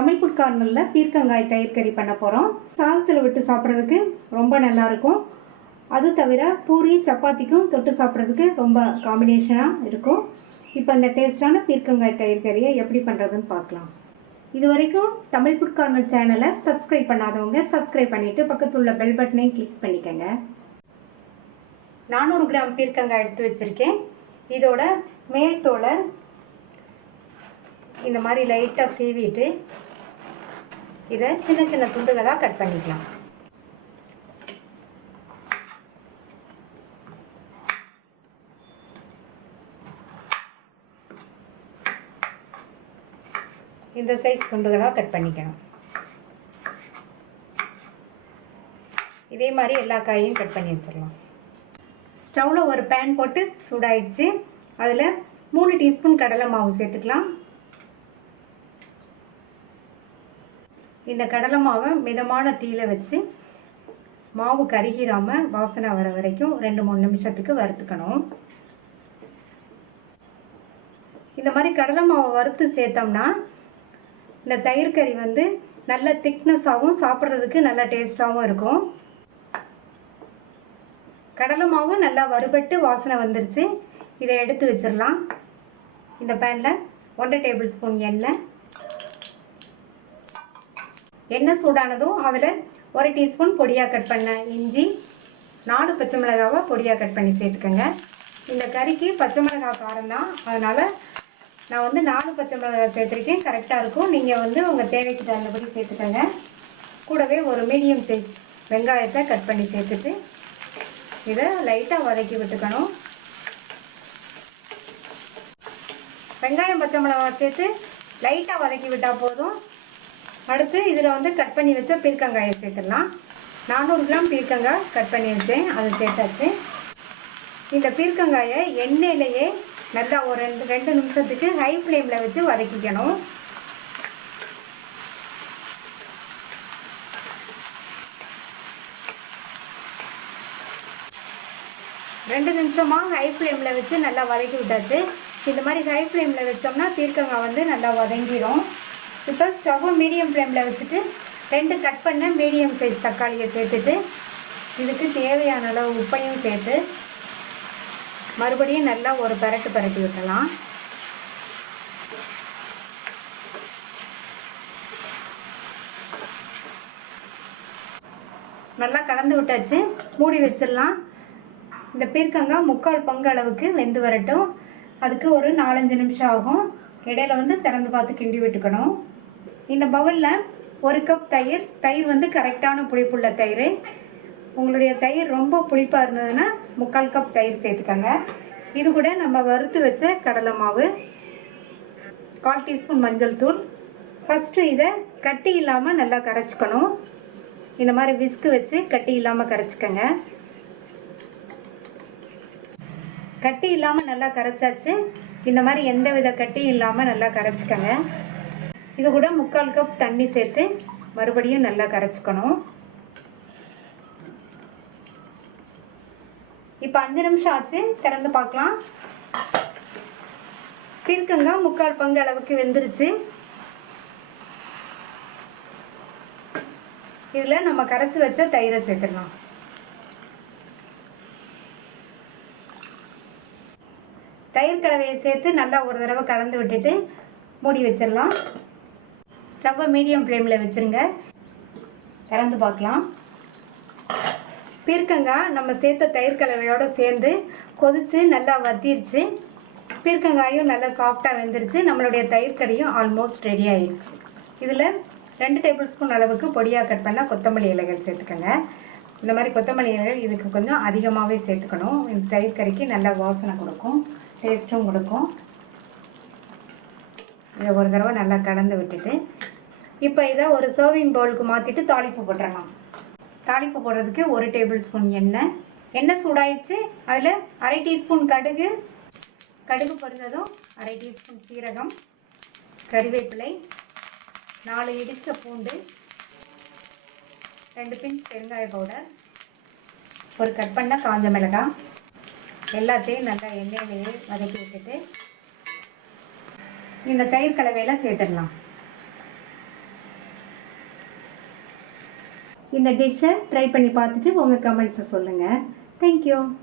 Tamil food கார்னரில் பீர்க்கங்காய் தயிர் கறி பண்ண போகிறோம். சாதத்தில் விட்டு சாப்பிட்றதுக்கு ரொம்ப நல்லாயிருக்கும். அது தவிர பூரி சப்பாத்திக்கும் தொட்டு சாப்பிட்றதுக்கு ரொம்ப காம்பினேஷனாக இருக்கும். இப்போ இந்த டேஸ்டான பீர்க்கங்காய் தயிர் கறியை எப்படி பண்ணுறதுன்னு பார்க்கலாம். இது வரைக்கும் தமிழ் ஃபுட் கார்னர் சேனலை சப்ஸ்கிரைப் பண்ணாதவங்க சப்ஸ்கிரைப் பண்ணிவிட்டு பக்கத்தில் உள்ள பெல் பட்டனையும் கிளிக் பண்ணிக்கோங்க. 400 கிராம் பீர்க்கங்காய் எடுத்து வச்சுருக்கேன். இதோட மேல் தோலை இந்த மாதிரி லைட்டாக சீவிட்டு இதை சின்ன சின்ன துண்டுகளாக கட் பண்ணிக்கலாம். இந்த சைஸ் துண்டுகளாக கட் பண்ணிக்கணும். இதே மாதிரி எல்லா காயையும் கட் பண்ணி வச்சிடலாம். ஸ்டவ்வில் ஒரு பேன் போட்டு சூடாயிடுச்சு. அதில் 3 டீஸ்பூன் கடலை மாவு சேர்த்துக்கலாம். இந்த கடலை மாவை மிதமான தீயில வச்சு மாவு கருகிராமல் வாசனை வர வரைக்கும் 2-3 நிமிஷத்துக்கு வறுத்துக்கணும். இந்த மாதிரி கடலை மாவை வறுத்து சேர்த்தோம்னா இந்த தயிர் கறி நல்ல திக்னஸாகவும் சாப்பிட்றதுக்கு நல்ல டேஸ்டாகவும் இருக்கும். கடலை மாவு நல்லா வறுபட்டு வாசனை வந்துருச்சு. இதை எடுத்து வச்சிடலாம். இந்த பேனில் 1 டேபிள் ஸ்பூன் எண்ணெய் சூடானதும் அதில் 1 டீஸ்பூன் பொடியாக கட் பண்ண இஞ்சி, 4 பச்சை மிளகாவை பொடியாக கட் பண்ணி சேர்த்துக்கோங்க. இந்த கறிக்கு பச்சை மிளகாய் காரம் தான், அதனால் நான் 4 பச்சை மிளகாய் சேர்த்துருக்கேன். கரெக்டாக இருக்கும். நீங்கள் உங்கள் தேவைக்கு தகுந்தபடி சேர்த்துக்கோங்க. கூடவே ஒரு மீடியம் சைஸ் வெங்காயத்தை கட் பண்ணி சேர்த்துட்டு இதை லைட்டாக வதக்கி விட்டுக்கணும். வெங்காயம் பச்சை மிளகாய் சேர்த்து லைட்டாக வதக்கி விட்டால் போதும். அடுத்து இதில் கட் பண்ணி வச்ச பீர்க்கங்காயை சேர்த்துடலாம். 400 கிராம் பீர்க்கங்காய் கட் பண்ணி வச்சேன், அதை சேர்த்தாச்சு. இந்த பீர்க்கங்காயை எண்ணெயிலேயே நல்லா ஒரு 2 நிமிஷத்துக்கு ஹை ஃப்ளேமில் வச்சு வதக்கிக்கணும். ரெண்டு நிமிஷமாக ஹை ஃப்ளேமில் வச்சு நல்லா வதக்கி விட்டாச்சு. இந்த மாதிரி ஹை ஃப்ளேமில் வச்சோம்னா பீர்க்கங்காய் நல்லா வதங்கிடும். இப்போ ஸ்டவ்வை மீடியம் ஃப்ளேமில் வச்சுட்டு 2 கட் பண்ண மீடியம் சைஸ் தக்காளியை சேர்த்துட்டு இதுக்கு தேவையான அளவு உப்பையும் சேர்த்து மறுபடியும் நல்லா ஒரு பரட்டி விட்டலாம். நல்லா கலந்து விட்டாச்சு. மூடி வச்சிடலாம். இந்த பீர்க்கங்காய் 3/4 பங்கு அளவுக்கு வெந்து வரட்டும். அதுக்கு ஒரு 4-5 நிமிஷம் ஆகும். இடையில திறந்து பார்த்து கிண்டி விட்டுக்கணும். இந்த பவுலில் 1 கப் தயிர் கரெக்டான புளிப்புள்ள தயிர். உங்களுடைய தயிர் ரொம்ப புளிப்பாக இருந்ததுன்னா 3/4 கப் தயிர் சேர்த்துக்கோங்க. இது கூட நம்ம வறுத்து வச்ச கடலை மாவு, 1/4 டீஸ்பூன் மஞ்சள் தூள். ஃபஸ்ட்டு இதை கட்டி இல்லாமல் நல்லா கரைச்சிக்கணும். இந்த மாதிரி விஸ்கு வச்சு கட்டி இல்லாமல் கரைச்சிக்கோங்க. கட்டி இல்லாமல் நல்லா கரைச்சாச்சு. இந்த மாதிரி எந்த வித கட்டி இல்லாமல் நல்லா கரைச்சிக்கோங்க. இது கூட 3/4 கப் தண்ணி சேர்த்து மறுபடியும் நல்லா கரைச்சிக்கணும். இப்போ 5 நிமிஷம் ஆச்சு. திறந்து பார்க்கலாம். பீர்க்கங்காய் 3/4 பங்கு அளவுக்கு வெந்துருச்சு. இதில் நம்ம கரைச்சி வச்ச தயிரை சேர்த்துடலாம். தயிர் கலவையை சேர்த்து நல்லா ஒரு தடவை கலந்து விட்டுட்டு மூடி வச்சிடலாம். ஸ்டவ்வை மீடியம் ஃப்ளேமில் வச்சுருங்க. திறந்து பார்க்கலாம். பீர்க்கங்காய் நம்ம சேர்த்த தயிர் கலவையோடு சேர்ந்து கொதித்து நல்லா வத்திருச்சு. பீர்க்கங்காயும் நல்லா சாஃப்டாக வெந்துருச்சு. நம்மளுடைய தயிர் கறியும் ஆல்மோஸ்ட் ரெடி ஆயிடுச்சு. இதில் 2 டேபிள் ஸ்பூன் அளவுக்கு பொடியாக கட் பண்ண கொத்தமல்லி இலைகள் சேர்த்துக்கோங்க. இந்த மாதிரி கொத்தமல்லி இலைகள் இதுக்கு கொஞ்சம் அதிகமாகவே சேர்த்துக்கணும். இந்த தயிர் கறிக்கு நல்லா வாசனை கொடுக்கும், டேஸ்ட்டும் கொடுக்கும். இதை ஒரு தடவை நல்லா கலந்து விட்டுட்டு இப்போ இதை ஒரு சர்விங் பவுலுக்கு மாற்றிட்டு தாளிப்பு போட்டுடலாம். தாளிப்பு போடுறதுக்கு 1 டேபிள் ஸ்பூன் எண்ணெய் சூடாயிடுச்சு. அதில் 1/2 டீஸ்பூன் கடுகு பொரிஞ்சதும் 1/2 டீஸ்பூன் சீரகம், கறிவேப்பிலை, 4 இடிச்ச பூண்டு, 2 பிஞ்ச் பெருங்காய பவுடர், ஒரு கட் பண்ண காஞ்ச மிளகாய் எல்லாத்தையும் நல்லா எண்ணெயிலேயே வதக்கி விட்டுட்டு இந்த தயிர் கலவையில் சேர்த்துடலாம். இந்த டிஷ்ஷை ட்ரை பண்ணி பார்த்துட்டு உங்கள் கமெண்ட்ஸை சொல்லுங்கள். தேங்க்யூ.